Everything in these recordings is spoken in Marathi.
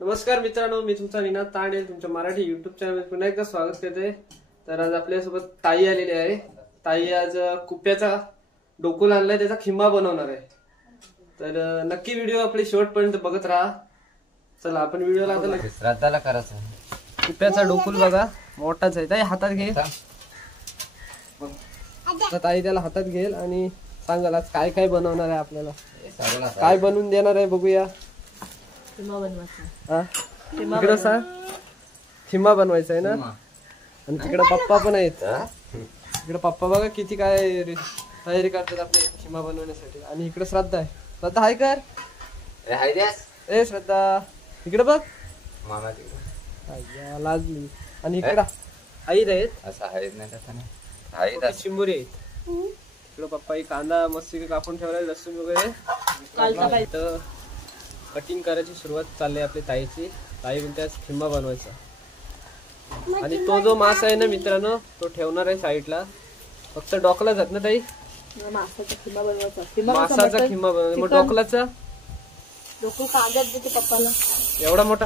नमस्कार मित्रांनो, मी तुमचा निनाद तांडे तुमच्या मराठी युट्यूब चॅनल पुन्हा एकदा स्वागत करते। तर आज आपल्यासोबत ताई आलेली आहे। ताई आज कुप्याचा डोकूल आणलाय, त्याचा खिंबा बनवणार आहे। तर नक्की व्हिडिओ आपली शेवटपर्यंत बघत राहा। चला आपण व्हिडिओला आता श्राद्धाला करायचं। कुप्याचा डोकूल बघा, मोठाच आहे। ताई हातात घे। ताई त्याला हातात घेईल आणि सांगाल आज काय काय बनवणार आहे आपल्याला, काय बनवून देणार आहे बघूया। तिकडं सांग, खिंबा बनवायचा आहे ना। आणि तिकडे पप्पा पण आहेत। इकडे पप्पा बघा किती काय तयारी करतात आपले खिंबा बनवण्यासाठी। आणि इकडे श्रद्धा आहे। श्रद्धा हाय कर, ए श्रद्धा इकडे बघ, मामा तिकडे लाजली। आणि इकडे आई आहेत, असं आहेत नाही चिंबोरी आहेत। इकडे पप्पा कांदा मस्त कापून ठेवलाय, लसूण वगैरे कटिंग करायची सुरुवात चालली आपली ताईची। ताई म्हणते आज खिंबा बनवायचा। आणि तो जो मासा आहे ना मित्रांनो, तो ठेवणार आहे साईडला। फक्त डोकला जात ना ताई, मासाचा खिंबा बनवायचा। मासाचा खिंबा बनवायचा। मग डोकलाचा डोकं कागद देते पप्पाला, एवढा मोठा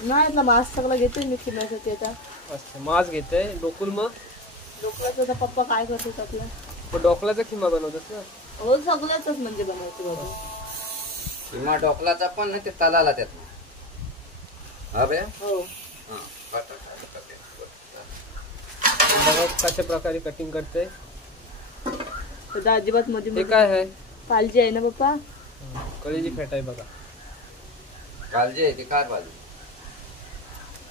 नाही ना। मास सगळं घेते मी खिंब्यासाठी आता। अच्छा, मास घेते डोकूल। मग डोकलाचा पप्पा काय करतात आपला, मग डोकलाचा खिंबा बनवतात ना। हो सगळ्याच म्हणजे बनवायचं बाबा। किंवा डोकलाचा पण नाही, ते तलाला त्यात अबे हो कशा प्रकारे कटिंग करते तर अजिबात मध्ये हे काय आहे, कालजी आहे ना पप्पा, कळीची फेट आहे बघा। कालजे आहे ते काय बाजू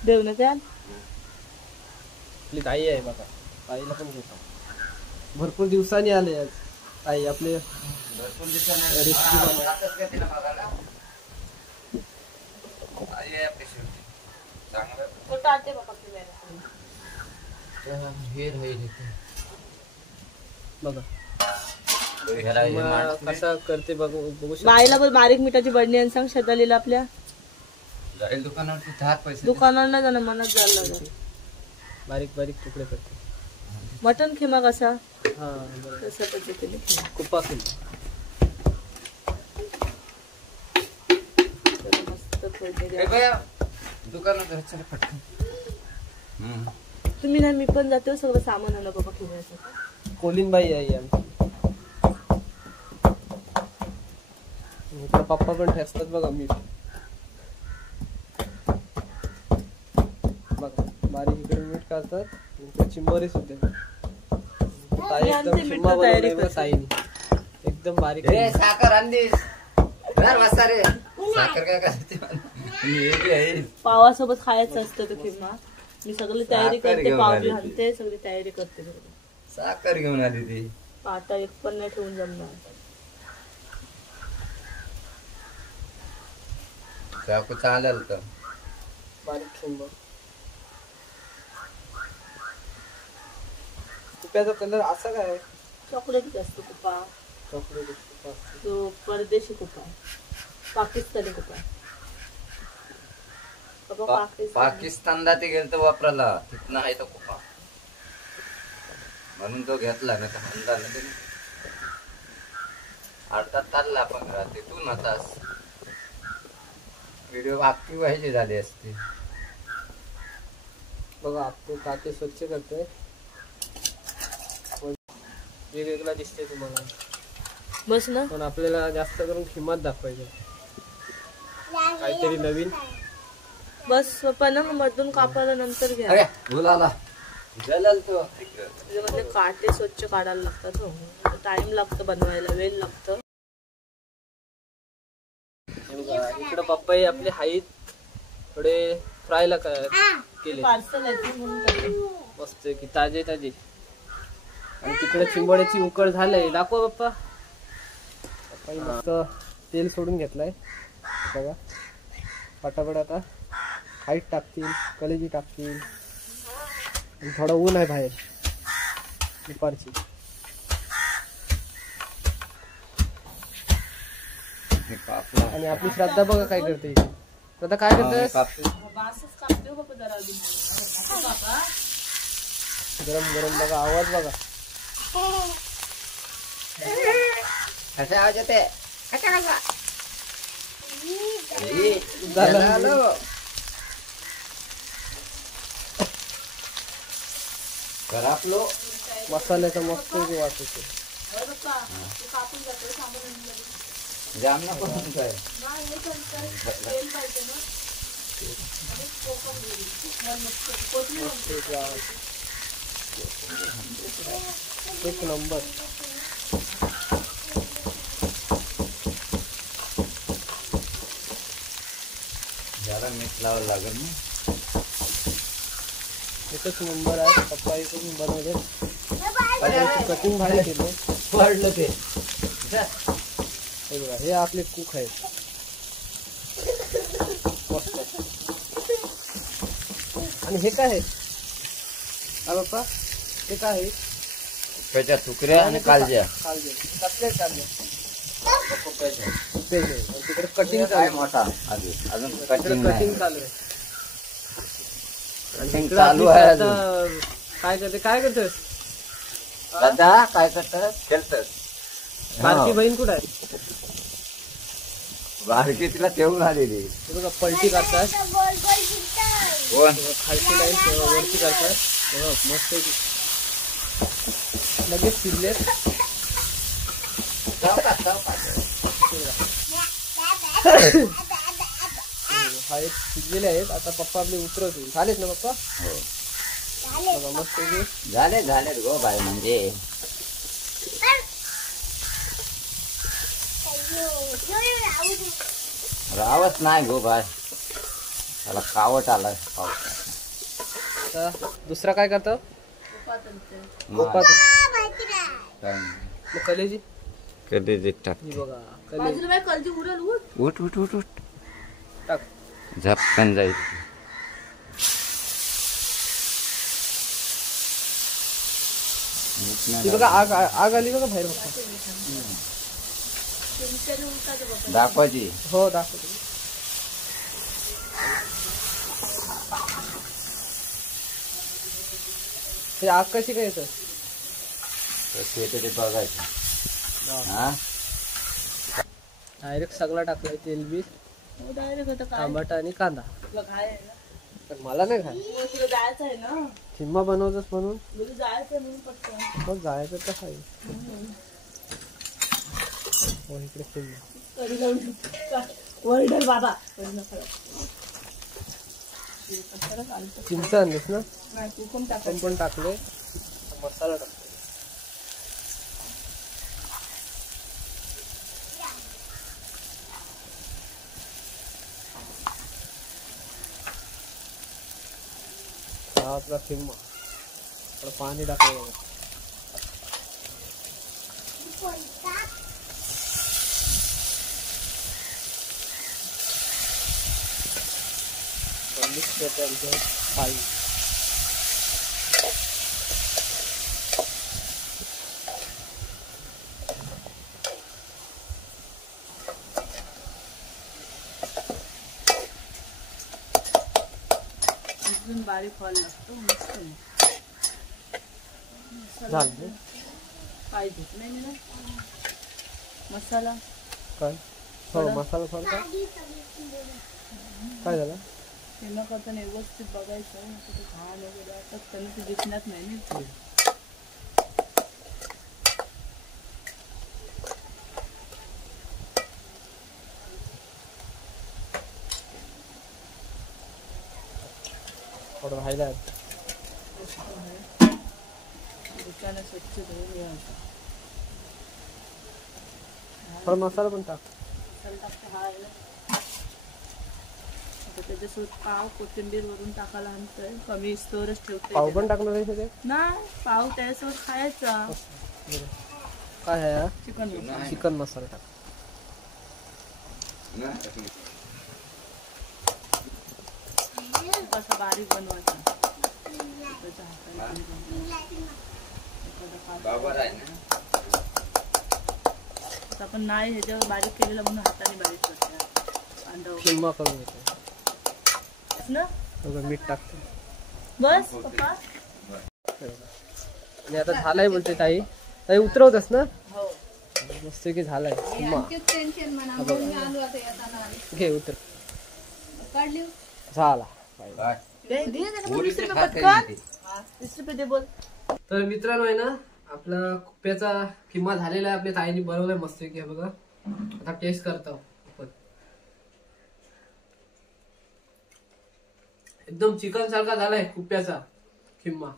देव ना त्या आपली ताई आहे बघा, ताईला पण घेतो। भरपूर दिवसांनी आले आज ताई आपले भरपूर दिवसांनी रेसिपी बनवायला। छोटा आते पप्पा खिंब्याला हे राहील बघा कसा करते बघू शकता। बाईला पण बारीक मिठाची बडणी आणि सांग शेतालीला आपल्या जाईल दुकानावरती 10 पैसे दुकानावर ना जाणं मनात जायला लागलं। बारीक बारीक तुकडे करते। मटन खिमा कसा, हा तशा पद्धतीने खिमा। कुप्पा खिंबा मस्त फोडणी द्या। हे बघा दुकानात चला पटकन। तुम्ही नाही, मी पण जाते सगळं सामान आणलं बाबा खिम्याचं। कोलिनबाई आहे आमची। इकडे पप्पा पण ठेचतात बघा मीठ बघा, बारीक इकडे मीठ काढतात। इकडे चिंबोरी सुद्धा ताई एकदम खिंबा बनवलाय बघा ताईने, एकदम बारीक। साखर आणलीस घर वाजता रे, साखर काय करते पावासोबत खायचं असतं तो खिमा। मी सगळी तयारी करते, पाव घालते, सगळी तयारी करते। साखर घेऊन आली ती, आता एक पण नाही ठेवून जमणार। चाकू चालेल तर बारीक खिंबा। कुप्याचा कलर असा काय, चॉकलेट असतो कुपा, चॉकलेट तो परदेशी कुपा, पाकिस्तानी कुपा। पाकिस्तानला ते गेलं तर वापरायला तिथनं आहे तो कुपा, म्हणून तो घेतला नाही तर म्हणला ना त्याने। अर्धा चालला 15 तिथून आता व्हिडिओ अख्खी व्हायची झाली असते बघा। आपले काटे स्वच्छ करते, वेगवेगळा दिसते तुम्हाला बस ना। पण आपल्याला जास्त करून खिंमत दाखवायची, काहीतरी नवीन। बस पण मधून कापायला नंतर घ्या। बोलाला जलल तो त्याच्यामध्ये काटे स्वच्छ काढायला लागतात। हो टाइम लागतो बनवायला, वेळ लागतो। इकडे पप्पा आपले हाईत थोडे फ्रायला केले, पार्सल आहे म्हणून मस्त की ताजे ताजे। आणि तिकडे चिंबोड्याची उकळ झालंय, दाखव पप्पा। पप्पा मस्त तेल सोडून घेतलाय बघा। पटापट आता हाईट टाकतील, कलेजी टाकतील। आणि थोडा ऊन आहे बाहेर दुपारची। आणि आपली श्रद्धा बघा काय करते। श्रद्धा काय करते, गरम गरम बघा, आवाज बघा कसा आवाज येते। झालं तर आपलं मसाल्याचा मस्त वास येतो. जामना पण काय एक नंबर. जरा मीठ लावावं लागेल ना. एकच नंबर आहे. पप्पा इकडून बनवले. कटिंग भारी केलं. वाढलं ते. हे बघा, हे आपले कुक आहेत. मस्त. आणि हे काय आहे बाप्पा? हे काय आहे? त्याच्या तुकड्या आणि कालज्या. कालजे. कसले कालजे? पप्पाच्या. तिकडे कटिंग काय मोठा अजून कटिंग कटिंग चालू आहे. आणि कटिंग इकडे चालू आपली आहे आता अजून. काय करतोस? दादा काय करतात? खेळतात. बारकी बहीण कुठं आहे? बारकी तिला ठेवून आलेली. हे बघा पलटी करतात. कोण? खालची लाईन वरती करतात. बघा मस्त आहे की. लगेच शिजलेत. हा एक शिजलेले आहेत. आता पप्पा आपले उतरवतील. झालेत ना पप्पा? हो. बघा मस्त आहे की. झालेत गो बाय. म्हणजे रावत नाही गो बाय. त्याला कावट आलाय. आता दुसरा काय करतो? मग कलेजी. कधी टाक. ही बघा कलेजी. बाजूला बाई कलजी उडल उठ. उठ उठ उठ उठ. टाक. झपकन जाईल. ती बघा आग आली बघा बाहेर बघा. दाखवायची. हो दाखवतो. ते आग कशी काय येतं? ते बघायचं. हा डायरेक्ट सगळा टाकलाय. तेल बी, टमाटा आणि कांदा. पण मला नाही खाय. तुला जायचं आहे ना? चिम्मा बनवतोस म्हणून. तुला जायचं म्हणून पटकन. मग जायचं तर खाई. हो इकडे चिम्मा. वर्डल बाबा. चिंच आणलीस ना? नाही तू पण टाक. पण टाकले. मसाला टाकतो. हा आपला चिम्मा. थोडं पाणी टाकलं. मिक्स करते आमचं पाणी. अजून बारीक व्हायला लागतो. मस्त झालं काय घेत नाही मी ना मसाला. काय? हो मसाला थोडा काय झालं? तेव्हा करताना व्यवस्थित बघायचं. घाण वगैरे असतात त्यांना ते दिसण्यात नाही ना. थोडं राहिलं. दुकानं स्वच्छ धुवून घ्यायचं. थोडा मसाला पण टाक. मसाला टाकते हा आहे ना. आता त्याच्यासोबत पाव कोथिंबीर वरून टाकायला आणतोय. कमी स्टोरेज ठेवते. पाव पण टाकणार आहे सगळे? नाही पाव त्याच्यासोबत खायचा. काय आहे? चिकन मसाला. चिकन मसाला टाक. कसा बारीक बनवायचा. त्याच्या हाताने बाबर आहे ना. आपण नाही ह्याच्यावर बारीक केलेलं म्हणून हाताने बारीक करते. अंडा चिम्मा करून घेतो ना. मीठ टाकतो. बस पप्पा. आणि आता झालाय बोलते ताई. ताई उतरवतस ना? हो मस्त की झालाय. चिम्मा घे उतर. झाला. काय? दे 20 रुपये खात पटकन. नाही ते. 20 रुपये दे बोल. तर मित्रांनो आहे ना, आपला कुप्प्याचा किंमा झालेला आहे, आपल्या ताईने बनवलाय मस्त की बघा. आता टेस्ट करतो आपण. एकदम चिकन सारखा झालाय कुप्प्याचा किंमा,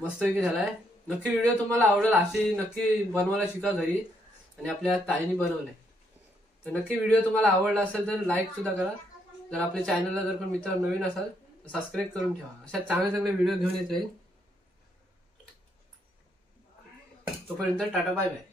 मस्त की झालाय. नक्की व्हिडिओ तुम्हाला आवडेल, अशी नक्की बनवायला शिका घरी. आणि आपल्या ताईने बनवलंय. तर नक्की व्हिडिओ तुम्हाला आवडला असेल तर लाईक सुद्धा करा. जर आपल्या चॅनलला जर पण मित्र नवीन असाल तर सबस्क्राईब करून ठेवा. अशा चांगले चांगले व्हिडिओ घेऊन येत राहील. तोपर्यंत टाटा बाय बाय.